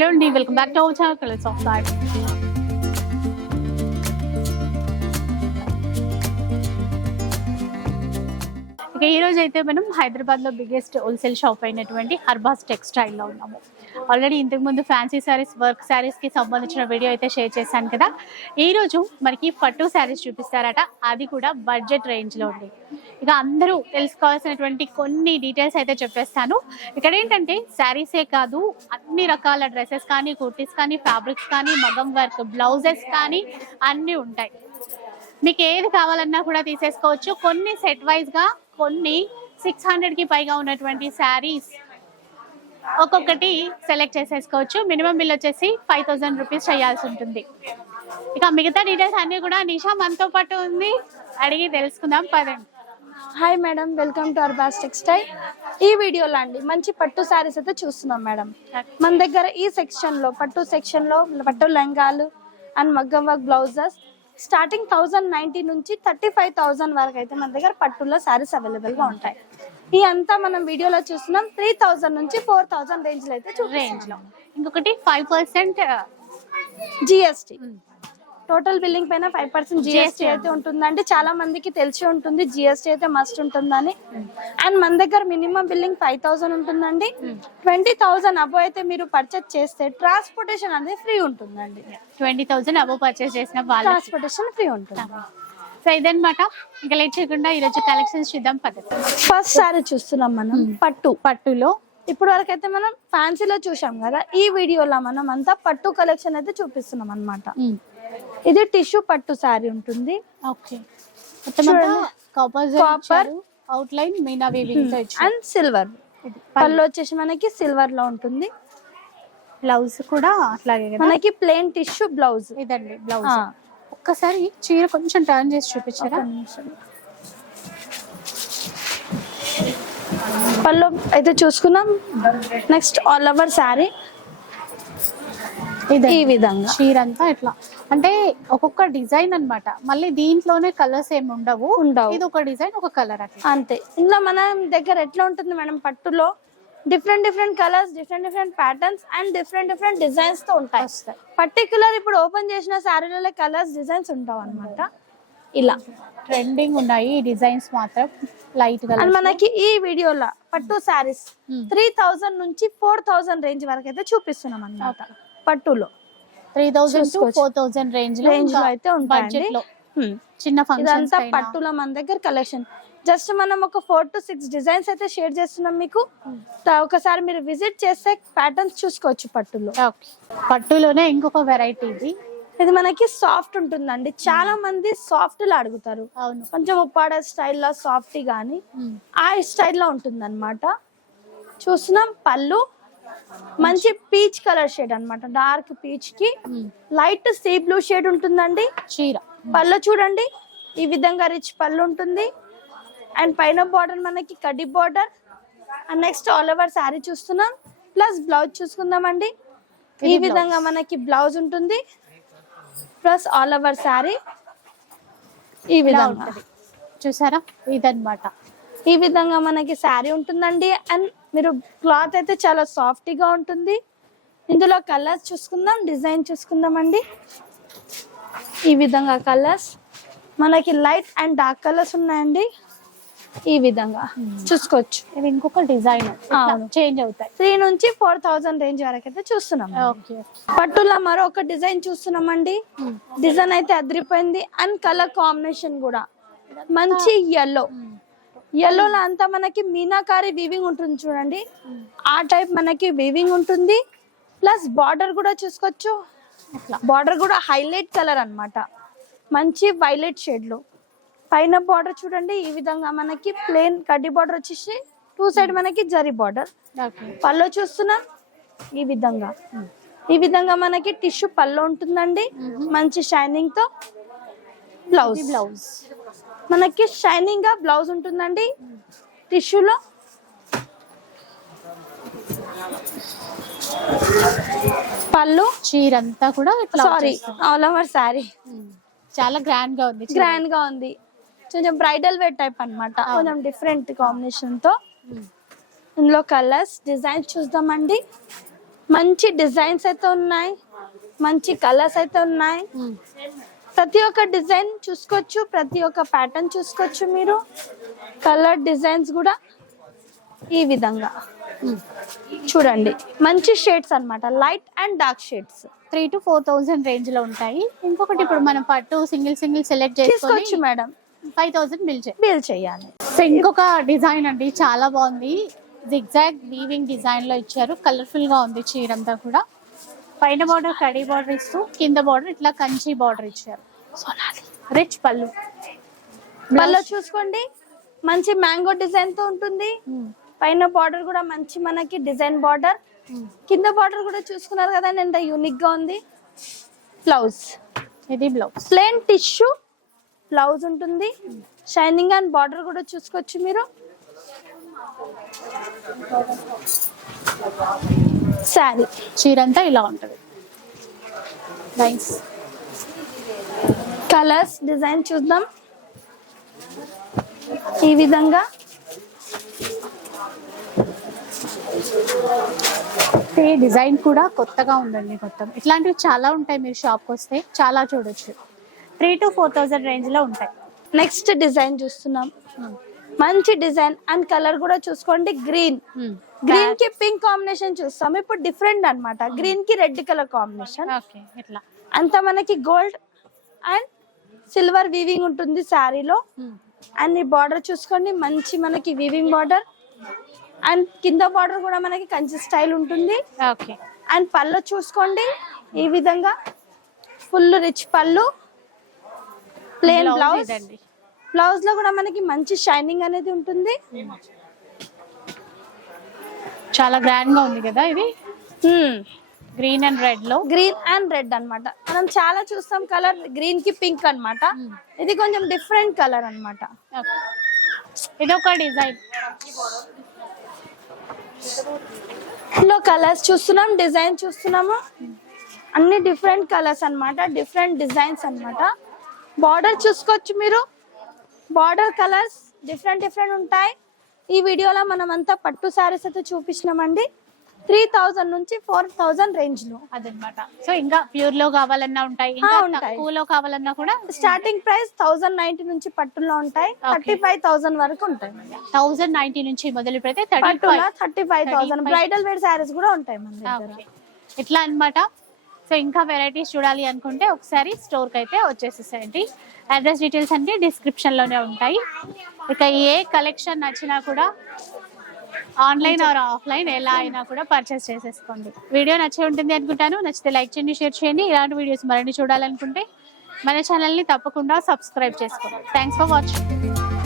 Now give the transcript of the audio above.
Hello and welcome back to our channel, Colors of Life. ఈ రోజు అయితే మనం హైదరాబాద్లో బిగ్గెస్ట్ హోల్సేల్ షాప్ అయినటువంటి హర్బాస్ టెక్స్టైల్లో ఉన్నాము ఆల్రెడీ ఇంతకు ముందు ఫ్యాన్సీ శారీస్ వర్క్ శారీస్కి సంబంధించిన వీడియో అయితే షేర్ చేశాను కదా ఈరోజు మనకి పట్టు శారీస్ చూపిస్తారట అది కూడా బడ్జెట్ రేంజ్లో ఉంది ఇక అందరూ తెలుసుకోవాల్సినటువంటి కొన్ని డీటెయిల్స్ అయితే చెప్పేస్తాను ఇక్కడ ఏంటంటే శారీసే కాదు అన్ని రకాల డ్రెస్సెస్ కానీ కుర్తీస్ కానీ ఫ్యాబ్రిక్స్ కానీ మగం వర్క్ బ్లౌజెస్ కానీ అన్నీ ఉంటాయి మీకు ఏది కావాలన్నా కూడా తీసేసుకోవచ్చు కొన్ని సెట్ వైజ్గా కొన్ని సిక్స్ హండ్రెడ్కి పైగా ఉన్నటువంటి శారీస్ ఒక్కొక్కటి సెలెక్ట్ చేసేసుకోవచ్చు మినిమం బిల్ వచ్చేసి ఫైవ్ థౌజండ్ రూపీస్ చేయాల్సి ఉంటుంది ఇక మిగతా డీటెయిల్స్ అన్ని కూడా నిషా మనతో పాటు ఉంది అడిగి తెలుసుకుందాం పదండి hi madam welcome to Arbaz textile ఈ వీడియోలో అండి మంచి పట్టు శారీస్ అయితే చూస్తున్నాం మేడం మన దగ్గర ఈ సెక్షన్లో పట్టు సెక్షన్లో పట్టు లంగాలు అండ్ మగ్గం work blouses starting thousand ninety నుంచి థర్టీ ఫైవ్ థౌజండ్ వరకు అయితే మన దగ్గర పట్టుల్లో శారీస్ గా ఉంటాయి ఈ అంతా మనం వీడియోలో చూస్తున్నాం త్రీ థౌజండ్ నుంచి ఫోర్ థౌజండ్ లో అయితే రేంజ్ లో ఇంకొకటి five percent GST total billing పైన ఫైవ్ పర్సెంట్ జిఎస్టీ అయితే ఉంటుంది అంటే చాలా మందికి తెలిసి ఉంటుంది జిఎస్టీ అయితే మస్ట్ ఉంటుందని అండ్ మన దగ్గర మినిమం బిల్లింగ్ ఫైవ్ థౌసండ్ ఉంటుందండి hmm. ట్వంటీ థౌసండ్ అబో అయితే మీరు పర్చేస్ చేస్తే ట్రాన్స్పోర్టేషన్ అనేది ఫ్రీ ఉంటుందండి ట్వంటీ థౌసండ్ అబో పర్చేస్ చేసిన ట్రాన్స్పోర్టేషన్ ఫ్రీ ఉంటుంది సో ah. ఇదనమాట ఇంకా లేట్ చేయకుండా ఈ రోజు కలెక్షన్స్ చూద్దాం పద్ధతి ఫస్ట్ సారీ చూస్తున్నాం మనం hmm. పట్టు పట్టులో ఇప్పుడు వరకు అయితే మనం ఫ్యాన్సీలో చూసాం కదా ఈ వీడియోలో మనం అంతా పట్టు కలెక్షన్ అయితే చూపిస్తున్నాం అనమాట hmm. ఇది టిష్యూ పట్టు సారీ ఉంటుంది okay outline and silver పళ్ళు వచ్చేసి మనకి సిల్వర్ లో ఉంటుంది బ్లౌజ్ కూడా అట్లాగే మనకి ప్లేన్ టిష్యూ బ్లౌజ్ ఇదండి బ్లౌజ్ ఒక్కసారి చీర కొంచెం టర్న్ చేసి చూపించారా పళ్ళు అయితే చూసుకున్నాం నెక్స్ట్ ఆల్ ఓవర్ శారీ ఈ విధంగా చీర అంతా ఇట్లా అంటే ఒక్కొక్క డిజైన్ అనమాట మళ్ళీ దీంట్లోనే కలర్స్ ఏమి ఉండవు ఉండవు ఇది ఒక డిజైన్ ఒక కలర్ అట్లా అంతే ఇందులో మన దగ్గర ఎట్లా ఉంటుంది మేడం పట్టులో different different colours different different patterns and different different designs తో ఉంటాయి పర్టికులర్ ఇప్పుడు ఓపెన్ చేసిన శారీలలో కలర్స్ డిజైన్స్ ఉంటావు అనమాట ఇలా ట్రెండింగ్ ఉన్నాయి ఈ డిజైన్స్ మాత్రం లైట్ గా మనకి ఈ వీడియోలో పట్టు శారీస్ త్రీ థౌజండ్ నుంచి ఫోర్ థౌజండ్ రేంజ్ వరకు అయితే చూపిస్తున్నాం అన్నమాట పట్టులో three thousand to four thousand range range లో అయితే ఉంటాయండి చిన్న ఇదంతా పట్టులో మన దగ్గర కలెక్షన్ జస్ట్ మనం ఒక ఫోర్ టు సిక్స్ డిజైన్స్ అయితే షేర్ చేస్తున్నాం మీకు ఒకసారి మీరు విజిట్ చేస్తే ప్యాటర్న్స్ చూసుకోవచ్చు పట్టులో పట్టులోనే ఇంకొక వెరైటీ ఇది ఇది మనకి సాఫ్ట్ ఉంటుందండి చాలా మంది సాఫ్ట్ లో అడుగుతారు కొంచెం ఉప్పాడ స్టైల్లో సాఫ్ట్ గాని ఆ స్టైల్లో ఉంటుంది అనమాట చూస్తున్నాం పళ్ళు మంచి పీచ్ కలర్ షేడ్ అనమాట డార్క్ పీచ్ కి లైట్ సీ బ్లూ షేడ్ ఉంటుందండి చీర పళ్ళు చూడండి ఈ విధంగా రిచ్ పళ్ళు ఉంటుంది అండ్ పైన బార్డర్ మనకి కడ్డీ border and next all over sari చూస్తున్నాం ప్లస్ బ్లౌజ్ చూసుకుందామండి ఈ విధంగా మనకి బ్లౌజ్ ఉంటుంది ప్లస్ ఆల్ ఓవర్ శారీ ఈ విధంగా చూసారా ఇదన్నమాట ఈ విధంగా మనకి శారీ ఉంటుందండి అండ్ మీరు క్లాత్ అయితే చాలా సాఫ్ట్గా ఉంటుంది ఇందులో కలర్స్ చూసుకుందాం డిజైన్ చూసుకుందాం అండి ఈ విధంగా కలర్స్ మనకి లైట్ అండ్ డార్క్ కలర్స్ ఉన్నాయండి ఈ విధంగా చూసుకోవచ్చు ఇవి ఇంకొక డిజైన్ చేంజ్ అవుతాయి త్రీ నుంచి ఫోర్ థౌసండ్ రేంజ్ వరకు అయితే చూస్తున్నాం పట్టులో మరో ఒక డిజైన్ చూస్తున్నామండి hmm. డిజైన్ అయితే అదిరిపోయింది అండ్ కలర్ కాంబినేషన్ కూడా మంచి ఎల్లో ఎల్లో అంతా మనకి మీనాకారి వీవింగ్ ఉంటుంది చూడండి ఆ టైప్ మనకి వీవింగ్ ఉంటుంది ప్లస్ బార్డర్ కూడా చూసుకోవచ్చు బార్డర్ కూడా హైలైట్ కలర్ అనమాట మంచి వైలెట్ షేడ్లో పైన బార్డర్ చూడండి ఈ విధంగా మనకి ప్లేన్ కడ్డీ బార్డర్ వచ్చేసి టూ సైడ్ మనకి జరి బార్డర్ పళ్ళు చూస్తున్నా ఈ విధంగా ఈ విధంగా మనకి టిష్యూ పళ్ళు ఉంటుందండి mm-hmm. మంచి షైనింగ్ తో బ్లౌజ్ బ్లౌజ్ మనకి షైనింగ్ గా బ్లౌజ్ ఉంటుందండి టిష్యూలో పళ్ళు చీర అంతా కూడా సారీ ఆల్ ఓవర్ సారీ చాలా గ్రాండ్ గా ఉంది గ్రాండ్ గా ఉంది కొంచెం బ్రైడల్ వేర్ టైప్ అనమాట కొంచెం డిఫరెంట్ కాంబినేషన్ తో ఇందులో కలర్స్ డిజైన్స్ చూద్దామండి మంచి డిజైన్స్ అయితే ఉన్నాయి మంచి కలర్స్ అయితే ఉన్నాయి ప్రతి ఒక్క డిజైన్ చూసుకోవచ్చు ప్రతి ఒక్క ప్యాటర్న్ చూసుకోవచ్చు మీరు కలర్ డిజైన్స్ కూడా ఈ విధంగా చూడండి మంచి షేడ్స్ అనమాట light and dark shades three to four thousand range లో ఉంటాయి ఇంకొకటి ఇప్పుడు మనం పట్టు సింగిల్ సింగిల్ సెలెక్ట్ చేసుకోవచ్చు మేడం ఫైవ్ థౌసండ్ బిల్ చేయాలి బిల్ చేయాలి ఇంకొక డిజైన్ అండి చాలా బాగుంది జిగ్జాగ్ వీవింగ్ డిజైన్ లో ఇచ్చారు కలర్ఫుల్ గా ఉంది చీరంతా కూడా పైన బార్డర్ కడీ బార్డర్ ఇస్తూ కింద బార్డర్ ఇట్లా కంచి బార్డర్ ఇచ్చారు సోనాలి రిచ్ పళ్ళు పళ్ళు చూసుకోండి మంచి మ్యాంగో డిజైన్ తో ఉంటుంది పైన బార్డర్ కూడా మంచి మనకి డిజైన్ బార్డర్ కింద బార్డర్ కూడా చూసుకున్నారు కదా ఎంత యూనిక్ గా ఉంది బ్లౌజ్ ఇది బ్లౌజ్ ప్లెయిన్ టిష్యూ బ్లౌజ్ ఉంటుంది షైనింగ్ అండ్ బార్డర్ కూడా చూసుకోవచ్చు మీరు శారీ చీరంతా ఇలా ఉంటుంది నైస్ కలర్స్ డిజైన్ చూద్దాం ఈ విధంగా డిజైన్ కూడా కొత్తగా ఉందండి మొత్తం ఇట్లాంటివి చాలా ఉంటాయి మీరు షాప్కి వస్తే చాలా చూడొచ్చు త్రీ టు ఫోర్ థౌజండ్ రేంజ్లో ఉంటాయి నెక్స్ట్ డిజైన్ చూస్తున్నాం hmm. మంచి డిజైన్ అండ్ కలర్ కూడా చూసుకోండి గ్రీన్ గ్రీన్ hmm. కి పింక్ కాంబినేషన్ చూస్తాం ఇప్పుడు డిఫరెంట్ అనమాట గ్రీన్ కి రెడ్ కలర్ కాంబినేషన్ అంతా మనకి గోల్డ్ అండ్ సిల్వర్ వీవింగ్ ఉంటుంది శారీలో hmm. అండ్ ఈ బార్డర్ చూసుకోండి మంచి మనకి వీవింగ్ బార్డర్ అండ్ కింద బార్డర్ కూడా మనకి కంచి స్టైల్ ఉంటుంది అండ్ పళ్ళు చూసుకోండి ఈ విధంగా ఫుల్ రిచ్ పళ్ళు ప్లేన్ బ్లౌజ్ బ్లౌజ్ లో కూడా మనకి మంచి షైనింగ్ అనేది ఉంటుంది చాలా గ్రాండ్ గా ఉంది కదా ఇది hmm. గ్రీన్ అండ్ రెడ్ లో గ్రీన్ అండ్ రెడ్ అనమాట మనం చాలా చూస్తాం కలర్ గ్రీన్ కి పింక్ అనమాట hmm. ఇది కొంచెం డిఫరెంట్ కలర్ అనమాట ఇది ఒక డిజైన్ లో కలర్స్ చూస్తున్నాం డిజైన్ చూస్తున్నాము అన్ని డిఫరెంట్ కలర్స్ అనమాట డిఫరెంట్ డిజైన్స్ అనమాట బార్డర్ చూసుకోవచ్చు మీరు బార్డర్ కలర్స్ డిఫరెంట్ డిఫరెంట్ ఉంటాయి ఈ వీడియోలో మనం అంతా పట్టు శారీస్ అయితే చూపించినామండి త్రీ థౌసండ్ నుంచి ఫోర్ థౌసండ్ రేంజ్ లో అదనమాట సో ఇంకా ప్యూర్ లో కావాలన్నా ఉంటాయి ఇంకా తక్కువలో కావాలన్నా కూడా స్టార్టింగ్ ప్రైస్ థౌసండ్ నైన్టీ నుంచి పట్టులో ఉంటాయి థర్టీ ఫైవ్ థౌసండ్ వరకు ఉంటాయి థౌసండ్ నైన్టీ నుంచి మొదలు పెడితే thirty five thousand bridal wear saris కూడా ఉంటాయి మన ఎట్లా అనమాట సో ఇంకా వెరైటీస్ చూడాలి అనుకుంటే ఒకసారి స్టోర్కి అయితే వచ్చేసేసేయండి అడ్రస్ డీటెయిల్స్ అన్ని డిస్క్రిప్షన్ లోనే ఉంటాయి ఇక ఏ కలెక్షన్ నచ్చినా కూడా ఆన్లైన్ ఆర్ ఆఫ్లైన్ ఎలా అయినా కూడా పర్చేస్ చేసేసుకోండి వీడియో నచ్చే ఉంటుంది అనుకుంటాను నచ్చితే లైక్ చేయండి షేర్ చేయండి ఇలాంటి వీడియోస్ మరిన్ని చూడాలనుకుంటే మన ఛానల్ని తప్పకుండా సబ్స్క్రైబ్ చేసుకోండి థ్యాంక్స్ ఫర్ వాచింగ్